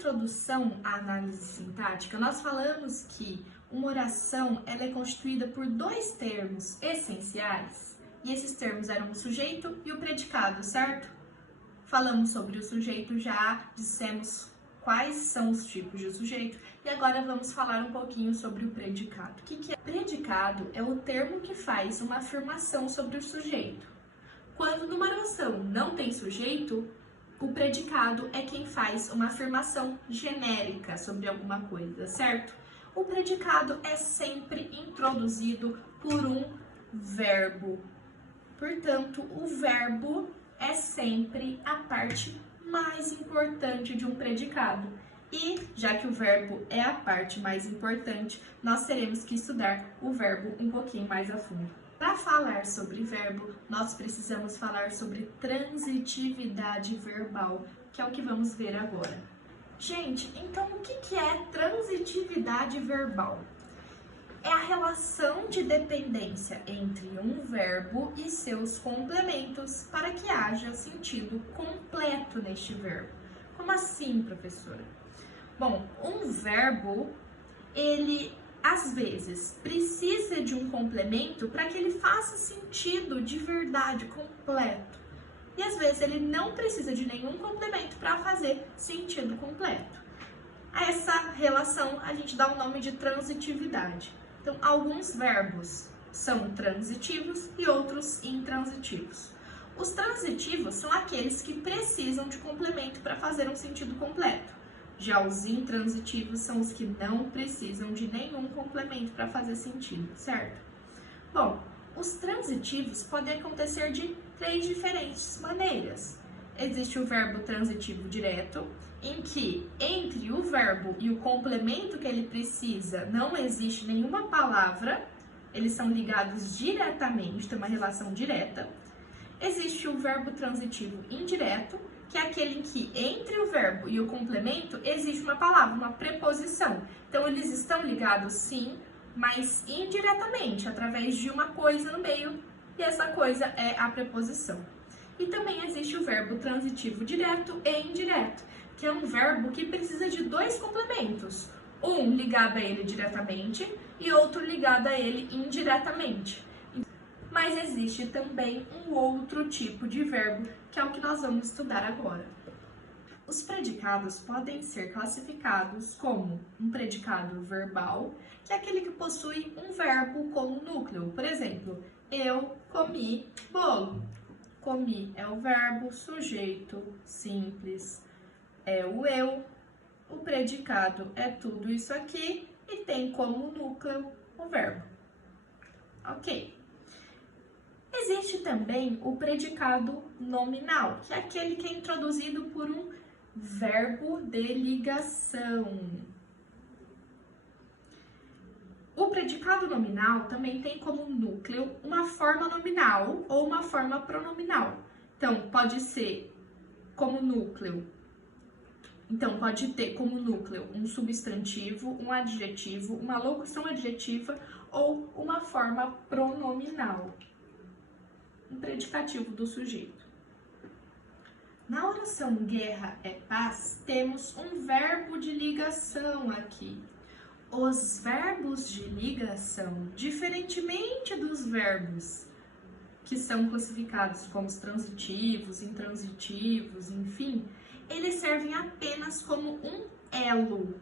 introdução à análise sintática, nós falamos que uma oração ela é constituída por dois termos essenciais, e esses termos eram o sujeito e o predicado, certo? Falamos sobre o sujeito, já dissemos quais são os tipos de sujeito, e agora vamos falar um pouquinho sobre o predicado. O que é? Predicado é o termo que faz uma afirmação sobre o sujeito. Quando numa oração não tem sujeito, o predicado é quem faz uma afirmação genérica sobre alguma coisa, certo? O predicado é sempre introduzido por um verbo. Portanto, o verbo é sempre a parte mais importante de um predicado. E, já que o verbo é a parte mais importante, nós teremos que estudar o verbo um pouquinho mais a fundo. Para falar sobre verbo, nós precisamos falar sobre transitividade verbal, que é o que vamos ver agora. Gente, então o que é transitividade verbal? É a relação de dependência entre um verbo e seus complementos para que haja sentido completo neste verbo. Como assim, professora? Bom, um verbo, ele às vezes precisa de um complemento para que ele faça sentido de verdade, completo. E às vezes ele não precisa de nenhum complemento para fazer sentido completo. A essa relação a gente dá o nome de transitividade. Então, alguns verbos são transitivos e outros intransitivos. Os transitivos são aqueles que precisam de complemento para fazer um sentido completo. Já os intransitivos são os que não precisam de nenhum complemento para fazer sentido, certo? Bom, os transitivos podem acontecer de três diferentes maneiras. Existe o verbo transitivo direto, em que entre o verbo e o complemento que ele precisa não existe nenhuma palavra, eles são ligados diretamente, tem uma relação direta. Existe o verbo transitivo indireto, que é aquele em que entre o verbo e o complemento existe uma palavra, uma preposição. Então, eles estão ligados sim, mas indiretamente, através de uma coisa no meio, e essa coisa é a preposição. E também existe o verbo transitivo direto e indireto, que é um verbo que precisa de dois complementos, um ligado a ele diretamente e outro ligado a ele indiretamente. Mas existe também um outro tipo de verbo, que é o que nós vamos estudar agora. Os predicados podem ser classificados como um predicado verbal, que é aquele que possui um verbo como núcleo. Por exemplo, eu comi bolo. Comi é o verbo, sujeito simples é o eu, o predicado é tudo isso aqui e tem como núcleo o verbo. Ok. Existe também o predicado nominal, que é aquele que é introduzido por um verbo de ligação. O predicado nominal também tem como núcleo uma forma nominal ou uma forma pronominal. Então, pode ser como núcleo. Então, pode ter como núcleo um substantivo, um adjetivo, uma locução adjetiva ou uma forma pronominal. Um predicativo do sujeito. Na oração guerra é paz, temos um verbo de ligação aqui. Os verbos de ligação, diferentemente dos verbos que são classificados como os transitivos, intransitivos, enfim, eles servem apenas como um elo,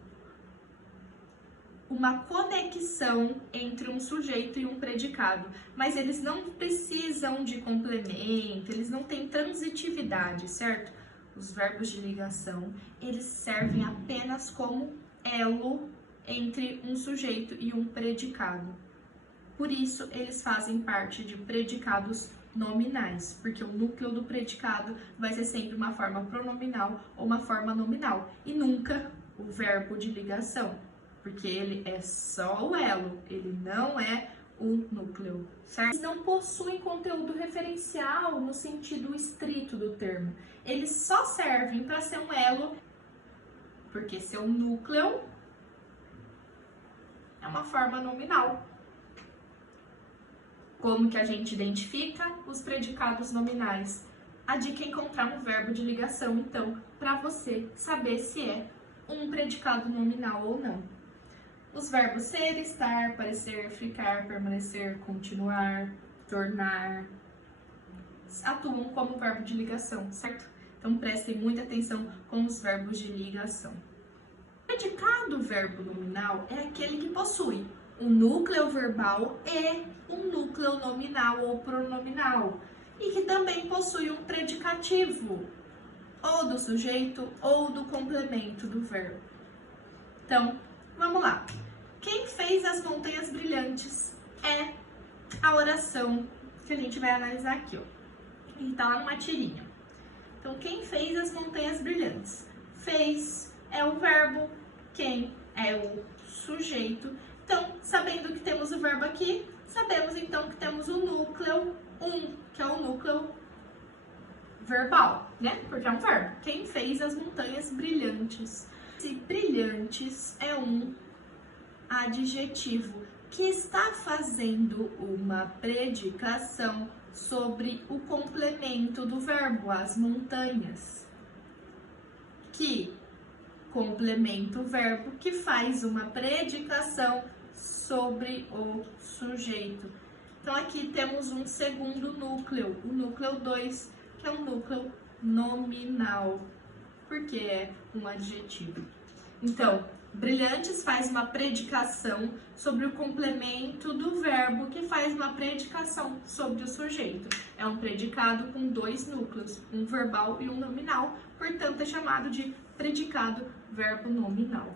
uma conexão entre um sujeito e um predicado, mas eles não precisam de complemento, eles não têm transitividade, certo? Os verbos de ligação, eles servem apenas como elo entre um sujeito e um predicado. Por isso, eles fazem parte de predicados nominais, porque o núcleo do predicado vai ser sempre uma forma pronominal ou uma forma nominal, e nunca o verbo de ligação, porque ele é só o elo, ele não é o núcleo, certo? Eles não possuem conteúdo referencial no sentido estrito do termo, eles só servem para ser um elo, porque seu núcleo é uma forma nominal. Como que a gente identifica os predicados nominais? A dica é encontrar um verbo de ligação, então, para você saber se é um predicado nominal ou não. Os verbos ser, estar, parecer, ficar, permanecer, continuar, tornar, atuam como verbo de ligação, certo? Então prestem muita atenção com os verbos de ligação. O predicado verbo nominal é aquele que possui um núcleo verbal e um núcleo nominal ou pronominal, e que também possui um predicativo, ou do sujeito ou do complemento do verbo. Então, vamos lá. Quem fez as montanhas brilhantes é a oração que a gente vai analisar aqui, ó. E tá lá numa tirinha. Então, quem fez as montanhas brilhantes? Fez é o verbo, quem é o sujeito. Então, sabendo que temos o verbo aqui, sabemos então que temos o núcleo 1, que é o núcleo verbal, né? Porque é um verbo. Quem fez as montanhas brilhantes? Esse brilhantes é um adjetivo que está fazendo uma predicação sobre o complemento do verbo, as montanhas, que complementa o verbo que faz uma predicação sobre o sujeito. Então aqui temos um segundo núcleo, o núcleo 2, que é um núcleo nominal, porque é um adjetivo. Então, brilhantes faz uma predicação sobre o complemento do verbo que faz uma predicação sobre o sujeito. É um predicado com dois núcleos, um verbal e um nominal, portanto é chamado de predicado verbo nominal.